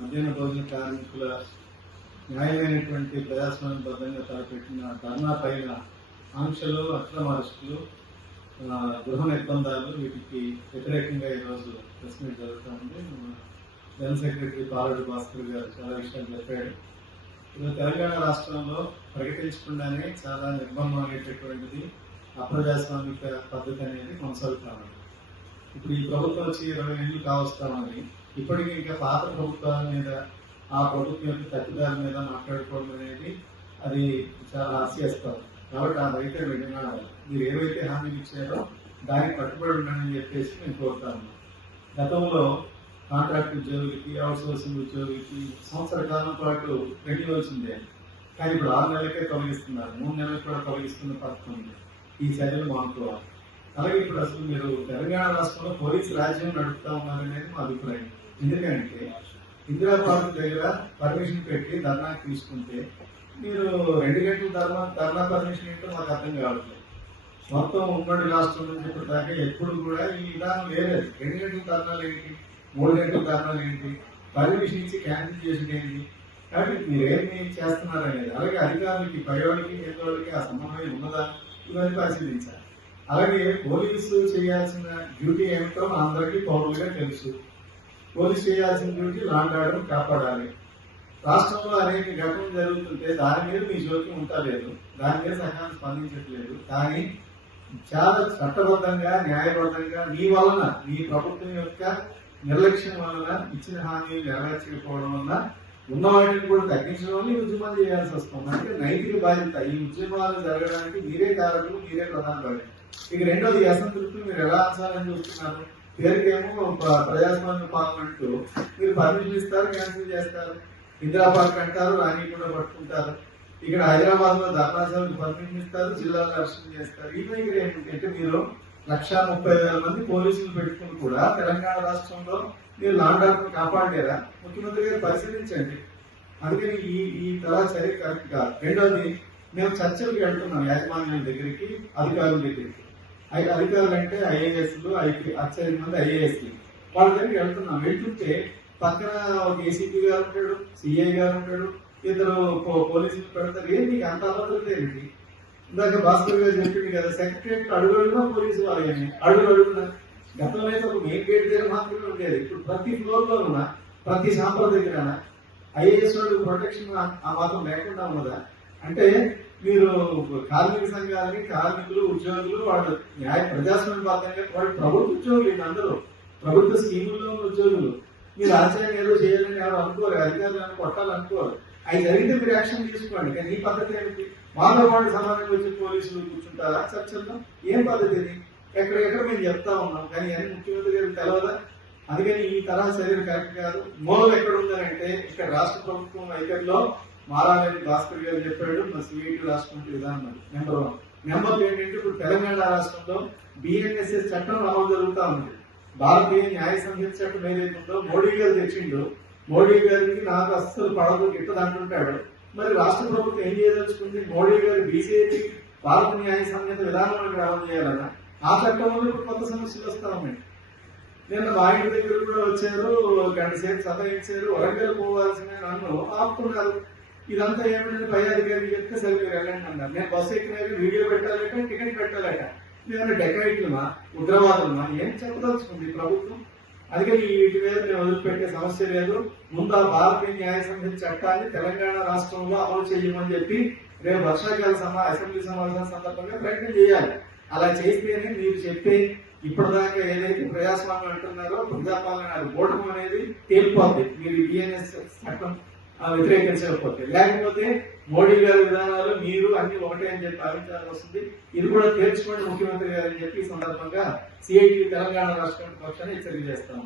మధ్యాహ్న భోజన కార్మికుల న్యాయమైనటువంటి ప్రజాస్వామ్యబద్ధంగా తలపెట్టిన ధర్నా పైన ఆంక్షలు అక్రమ అరెస్టులు గృహ నిర్బంధాలు వీటికి వ్యతిరేకంగా ఈరోజు ప్రెస్ మీట్ జరుగుతూ ఉంది. జనరల్ సెక్రటరీ పాలరెడ్డి భాస్కర్ గారు చాలా విషయాలు చెప్పాడు. ఇప్పుడు తెలంగాణ రాష్ట్రంలో ప్రకటించకుండానే చాలా నిర్బంధం అనేటటువంటిది అప్రజాస్వామిక పద్ధతి అనేది కొనసాగుతూ ఉంది. ఇప్పుడు ఈ ప్రభుత్వం వచ్చి ఇరవై ఏళ్ళు కావస్తామని ఇప్పటికీ ఇంకా పాత ప్రభుత్వాల మీద ఆ ప్రభుత్వం యొక్క తప్పిదాల మీద మాట్లాడుకోవడం అనేది అది చాలా హాస్యాస్పదం. కాబట్టి ఆ రైతే మీరు ఏవైతే హామీలు ఇచ్చారో దానికి కట్టుబడి ఉండండి చెప్పేసి నేను కోరుతాను గతంలో కాంట్రాక్ట్ ఉద్యోగులకి అవుట్సోర్సింగ్ ఉద్యోగులకి సంవత్సర కాలం పాటు రెన్యువల్స్ కానీ ఇప్పుడు ఆరు నెలలకే తొలగిస్తున్నారు. మూడు నెలలకు కూడా తొలగిస్తున్న పథకం ఈ చర్యలు మానుకోవాలి. అలాగే ఇప్పుడు అసలు మీరు తెలంగాణ రాష్ట్రంలో పోలీసు రాజ్యం నడుపుతా ఉన్నారనేది మా అభిప్రాయం. ఎందుకంటే ఇందిరా పార్క్ దగ్గర పర్మిషన్ పెట్టి ధర్నా తీసుకుంటే మీరు రెండు గంటల ధర్నా ధర్నా పర్మిషన్ ఏంటో మాకు అర్థం కావట్లేదు. మొత్తం ఉమ్మడి రాష్ట్రం నుంచి దాకా ఎప్పుడు కూడా ఈ విధానం లేదు. రెండు గంటల ధర్నాలు ఏంటి? మూడు గంటల ధర్నాలు ఏంటి? పర్మిషన్ ఇచ్చి క్యాన్సిల్ చేసింది ఏంటి? కాబట్టి మీరేమి చేస్తున్నారనేది అలాగే అధికారులకి పైవాడికి పేదవాడికి ఆ సమన్వయం ఉన్నదా? ఇవన్నీ పరిశీలించాలి. అలాగే పోలీసు చేయాల్సిన డ్యూటీ ఏమిటో అందరికీ పౌరులుగా తెలుసు. పోలీసు చేయాల్సిన డ్యూటీ లాండ్ ఆర్డర్ కాపాడాలి. రాష్ట్రంలో అనేక ఘటనలు జరుగుతుంటే దాని మీద మీ జోక్యం ఉంటలేదు. దాని మీద సహాయం స్పందించట్లేదు. కానీ చాలా చట్టబద్ధంగా న్యాయబద్ధంగా మీ వలన మీ ప్రభుత్వం యొక్క నిర్లక్ష్యం వలన ఇచ్చిన హామీలు నెరవేర్చకపోవడం వలన ఉన్న వాటిని కూడా తగ్గించడం వల్ల ఈ ఉద్యమాలు చేయాల్సి వస్తుంది. అంటే నైతిక బాధ్యత ఈ ఉద్యమాలు జరగడానికి మీరే కారకులు మీరే ప్రధాన బాధ్యత. ఇక రెండోది అసంతృప్తిని అసంతృప్తి మీరు ఎలా అంచాలని చూస్తున్నారు? పేరుకేమో ప్రజాస్వామ్య పార్లమెంట్ మీరు పర్మిషన్ ఇస్తారు క్యాన్సిల్ చేస్తారు. ఇందిరా పార్క్ అంటారు రాణి కూడా పట్టుకుంటారు. ఇక్కడ హైదరాబాద్లో ధర్నాశాలకు పర్మిషన్ ఇస్తారు జిల్లాలో అరెస్ట్ చేస్తారు. ఈ ఏంటంటే మీరు లక్ష ముప్పై వేల మంది పోలీసులు పెట్టుకుని కూడా తెలంగాణ రాష్ట్రంలో మీరు లాండ్ ఆర్డర్ కాపాడలేరా ముఖ్యమంత్రి గారు పరిశీలించండి. అందుకని ఈ ఈ తరా చర్య కరెక్ట్ కాదు. రెండోది మేము చర్చలకు వెళ్తున్నాం యాజమాన్యం దగ్గరికి అధికారుల దగ్గరికి. ఐ- అధికారులు అంటే ఐఏఎస్లు ఐపీ అత్యధిక మంది ఐఏఎస్లు. వాళ్ళ దగ్గరికి వెళ్తున్నాం వెళ్తుంటే పక్కన ఒక ఏసీపీ గారు ఉంటాడు సిఐ గారు ఉంటాడు ఇద్దరు పో- పోలీసులు పెడతారు. ఏంటి నీకు అంత అభద్రత ఏంటి ఇందాక భాస్కర్ గారు చెప్పింది కదా సెక్రటరియట్ అడుగు అడుగునా పోలీసు వాళ్ళని అడుగు అడుగునా గతంలో అయితే ఒక మెయిన్ గేట్ దగ్గర మాత్రమే ఉండేది. ఇప్పుడు ప్రతి ఫ్లోర్ లోనున్నా ప్రతి సాంప్ర దగ్గర ఐఏఎస్ వాళ్ళు ప్రొటెక్షన్ ఆ మాత్రం లేకుండా ఉన్నదా? అంటే మీరు కార్మిక సంఘాలని కార్మికులు ఉద్యోగులు వాళ్ళు న్యాయ ప్రజాస్వామ్యబద్ధంగా వాళ్ళు ప్రభుత్వ ఉద్యోగులు అందరూ. ప్రభుత్వ స్కీముల్లో ఉన్న ఉద్యోగులు. మీరు ఆశ్చర్యం ఏదో చేయాలని ఎవరు అనుకోరు అధికారులను కొట్టాలనుకోరు అవి జరిగితే మీరు యాక్షన్ తీసుకోండి. కానీ ఈ పద్ధతి ఏమిటి? మాతో వాళ్ళు సమానంగా వచ్చి పోలీసులు కూర్చుంటారా? చర్చల్లో ఏం పద్ధతి ఇది? ఎక్కడెక్కడ మేము చెప్తా ఉన్నాం. కానీ అని ముఖ్యమంత్రి గారికి తెలవదా? అందుకని ఈ తరహా చర్యలు కరెక్ట్ కాదు. మూలం ఎక్కడ ఉందంటే ఇక్కడ రాష్ట్ర ప్రభుత్వం వైఖరిలో మారాలని భాస్కర్ గారు చెప్పాడు మా సిఐటి రాసుకుంటే విధానం నెంబర్ వన్ నెంబర్ టూ ఏంటంటే ఇప్పుడు తెలంగాణ రాష్ట్రంలో బిఎన్ఎస్ఎస్ చట్టం అమలు జరుగుతా ఉంది. భారతీయ న్యాయ సంహిత చట్టం ఏదైతే ఉందో మోడీ గారు తెచ్చిండు. మోడీ గారికి నాకు అస్సలు పడదు గిట్టదు అంటుంటాడు మరి రాష్ట్ర ప్రభుత్వం ఏం చేయదలుచుకుంది? మోడీ గారు బీజేపీ భారత న్యాయ సంహిత విధానం అమలు చేయాలన్నా ఆ చట్టంలో ఇప్పుడు కొత్త సమస్యలు వస్తా ఉన్నాయి. నిన్న మా ఇంటి దగ్గర కూడా వచ్చారు గంట సేపు సతాయించారు వరంగల్ పోవాల్సిన నన్ను ఆపుకున్నారు. ఇదంతా ఏమైంది పై అధికారి చెప్తే సరే మీరు వెళ్ళండి అన్నారు. నేను బస్సు ఎక్కినాక వీడియో పెట్టాలంటే టికెట్ పెట్టాలట. మేము డెకరేట్లమా ఉగ్రవాదులమా ఏం చెప్పదలుచుకుంది ప్రభుత్వం? అందుకని వీటి మీద మేము వదిలిపెట్టే సమస్య లేదు. ముందు ఆ భారతీయ న్యాయ సంహిత చట్టాన్ని తెలంగాణ రాష్ట్రంలో అమలు చేయమని చెప్పి రేపు వర్షాకాల సమా అసెంబ్లీ సమావేశం సందర్భంగా ప్రకటన చేయాలి. అలా చేస్తేనే మీరు చెప్పే ఇప్పటిదాకా ఏదైతే ప్రజాస్వామ్యం అంటున్నారో ప్రజాపాలన అది ఓటమి అనేది తేలిపోద్ది. మీరు బిఎన్ఎస్ చట్టం వ్యతిరేకించకపోతే లేకపోతే మోడీ గారి విధానాలు మీరు అన్ని ఒకటే అని చెప్పి భావించాల్సి వస్తుంది. ఇది కూడా తేల్చుకోండి ముఖ్యమంత్రి గారు అని చెప్పి ఈ సందర్భంగా సిఐటి తెలంగాణ రాష్ట్ర పక్షాన్ని హెచ్చరిక చేస్తాము.